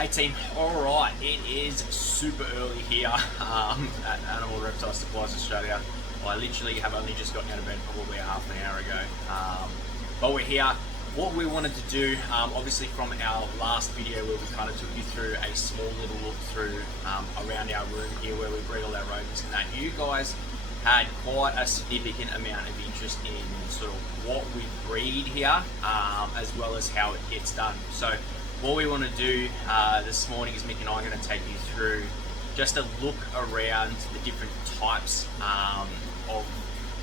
Hey team, alright, it is super early here at Animal Reptile Supplies Australia. I literally have only just gotten out of bed probably a half an hour ago. But we're here. What we wanted to do, obviously from our last video where we kind of took you through a small little look through around our room here where we breed all our rodents and that, you guys had quite a significant amount of interest in sort of what we breed here, as well as how it gets done. So what we want to do this morning is Mick and I are going to take you through just a look around the different types of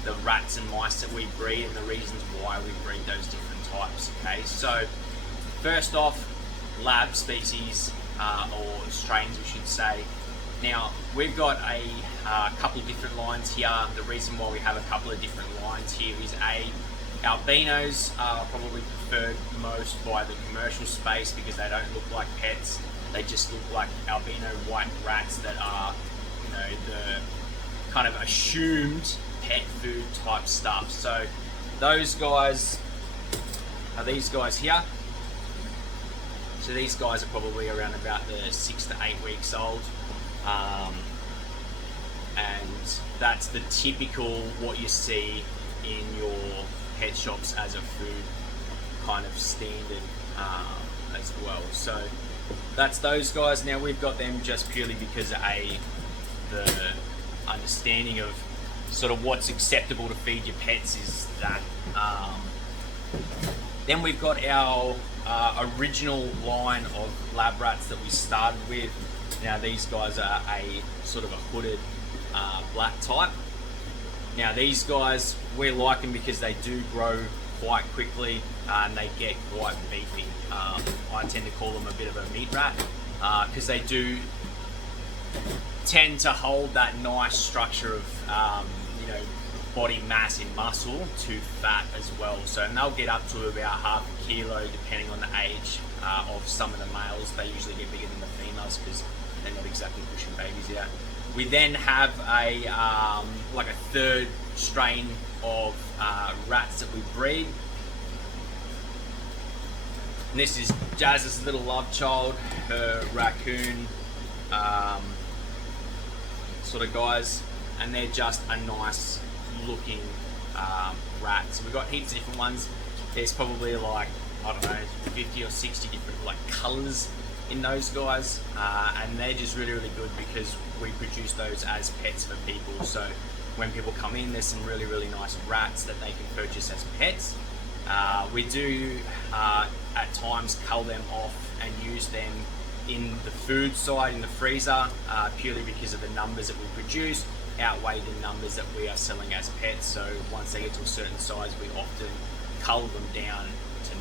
the rats and mice that we breed and the reasons why we breed those different types. Okay, so first off, lab species or strains we should say. Now we've got a couple of different lines here. The reason why we have a couple of different lines here is albinos are probably preferred most by the commercial space because they don't look like pets. They just look like albino white rats that are, you know, the kind of assumed pet food type stuff. So those guys are these guys here. So these guys are probably around about the 6 to 8 weeks old. And that's the typical what you see in your pet shops as a food kind of standard as well. So that's those guys. Now we've got them just purely because the understanding of sort of what's acceptable to feed your pets is that. Then we've got our original line of lab rats that we started with. Now these guys are a sort of a hooded black type. Now these guys, we like them because they do grow quite quickly and they get quite beefy. I tend to call them a bit of a meat rat because they do tend to hold that nice structure of you know, body mass in muscle to fat as well. So and they'll get up to about half a kilo depending on the age of some of the males. They usually get bigger than the females because they're not exactly pushing babies out. We then have a like a third strain of rats that we breed. And this is Jazz's little love child, her raccoon sort of guys, and they're just a nice looking rat. So we've got heaps of different ones. There's probably like, I don't know, 50 or 60 different like colours in those guys, and they're just really good because we produce those as pets for people. So when people come in, there's some really nice rats that they can purchase as pets. We do at times cull them off and use them in the food side in the freezer, purely because of the numbers that we produce outweigh the numbers that we are selling as pets. So once they get to a certain size, we often cull them down to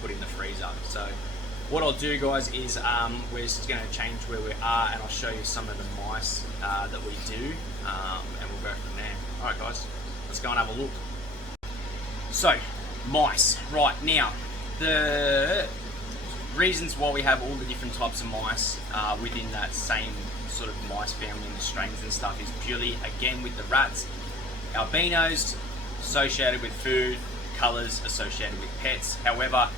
put in the freezer. So what I'll do, guys, is we're just going to change where we are and I'll show you some of the mice that we do, and we'll go from there. Alright guys, let's go and have a look. So, mice. Right, now, the reasons why we have all the different types of mice within that same sort of mice family and the strains and stuff is purely, again, with the rats, albinos associated with food, colours associated with pets. However,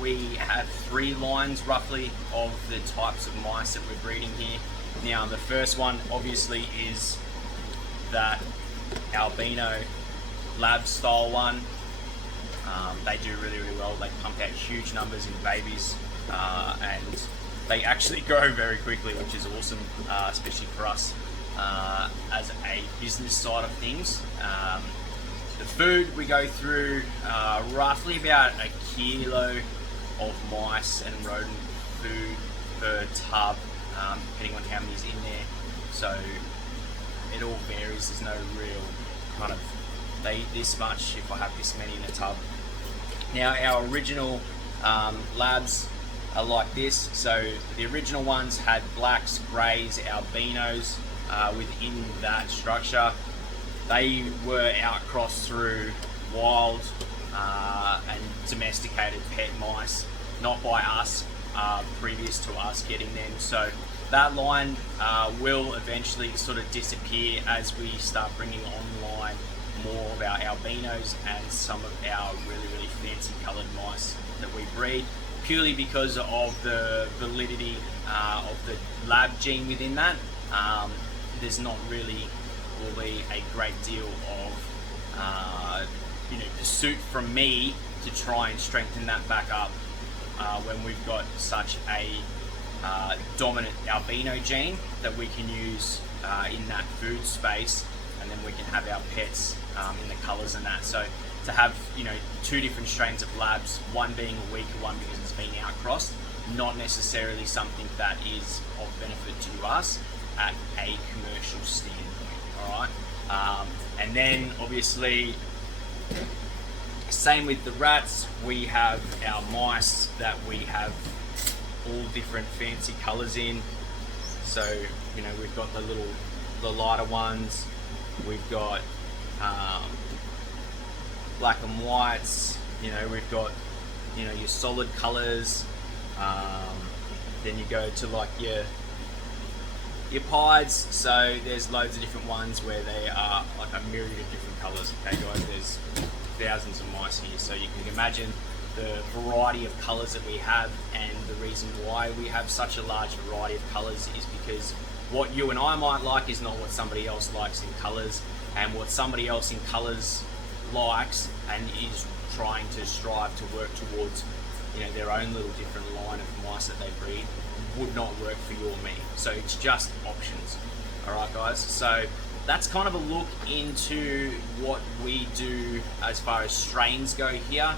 we have 3 lines roughly of the types of mice that we're breeding here. Now the first one obviously is that albino lab style one. They do really well. They pump out huge numbers in babies and they actually grow very quickly, which is awesome, especially for us as a business side of things. The food, we go through roughly about a kilo of mice and rodent food per tub, depending on how many's in there. So it all varies. There's no real kind of, they eat this much if I have this many in a tub. Now our original labs are like this. So the original ones had blacks, greys, albinos within that structure. They were outcrossed through wild and domesticated pet mice, not by us, previous to us getting them. So that line will eventually sort of disappear as we start bringing online more of our albinos and some of our really fancy coloured mice that we breed, purely because of the validity of the lab gene within that. There's not really will be a great deal of pursuit from me to try and strengthen that back up when we've got such a dominant albino gene that we can use in that food space, and then we can have our pets in the colours and that. So to have two different strains of labs, one being a weaker one because it's been outcrossed, not necessarily something that is of benefit to us at a commercial standpoint. All right, and then obviously same with the rats. We have our mice that we have all different fancy colours in. So we've got the lighter ones. We've got black and whites. We've got your solid colours. Then you go to like your pieds. So there's loads of different ones where they are like a myriad of different colours. Okay, guys, there's thousands of mice here, so you can imagine the variety of colours that we have. And the reason why we have such a large variety of colours is because what you and I might like is not what somebody else likes in colours, and what somebody else in colours likes and is trying to strive to work towards their own little different line of mice that they breed would not work for you or me. So it's just options. Alright guys, so that's kind of a look into what we do as far as strains go here.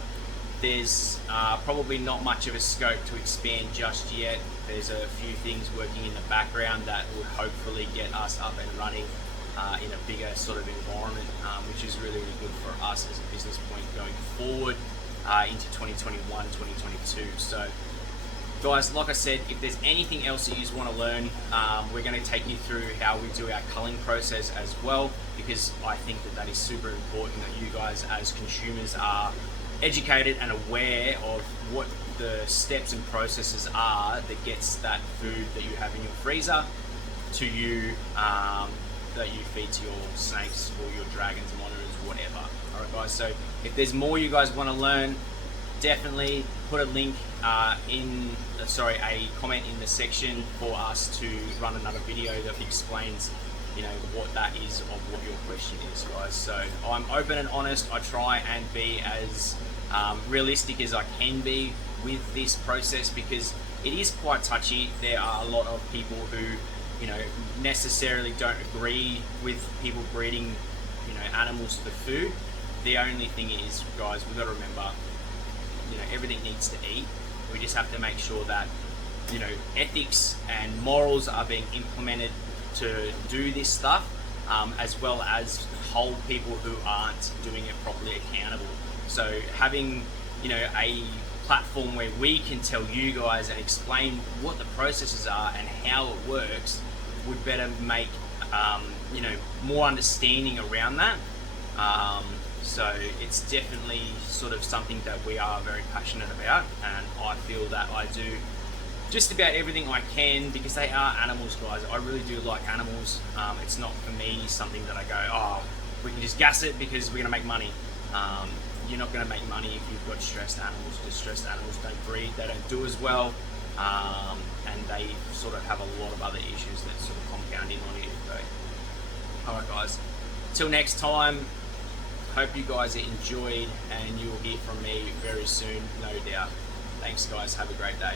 There's probably not much of a scope to expand just yet. There's a few things working in the background that would hopefully get us up and running in a bigger sort of environment, which is really, really good for us as a business point going forward into 2021, 2022. So guys, like I said, if there's anything else that you want to learn, we're going to take you through how we do our culling process as well, because I think that is super important that you guys as consumers are educated and aware of what the steps and processes are that gets that food that you have in your freezer to you, that you feed to your snakes or your dragons, monitors, whatever. Alright guys, so if there's more you guys want to learn, definitely put a link a comment in the section for us to run another video that explains what that is of what your question is, guys. So I'm open and honest. I try and be as realistic as I can be with this process, because it is quite touchy. There are a lot of people who necessarily don't agree with people breeding animals for food. The only thing is, guys, we've got to remember everything needs to eat. We just have to make sure that ethics and morals are being implemented to do this stuff, as well as hold people who aren't doing it properly accountable. So having a platform where we can tell you guys and explain what the processes are and how it works would better make more understanding around that. So it's definitely sort of something that we are very passionate about, and I feel that I do just about everything I can, because they are animals, guys. I really do like animals. It's not for me something that I go, oh, we can just gas it because we're going to make money. You're not going to make money if you've got stressed animals, because stressed animals don't breed, they don't do as well, and they sort of have a lot of other issues that sort of compound in on it. So, alright guys, till next time, hope you guys enjoyed, and you will hear from me very soon, no doubt. Thanks guys, have a great day.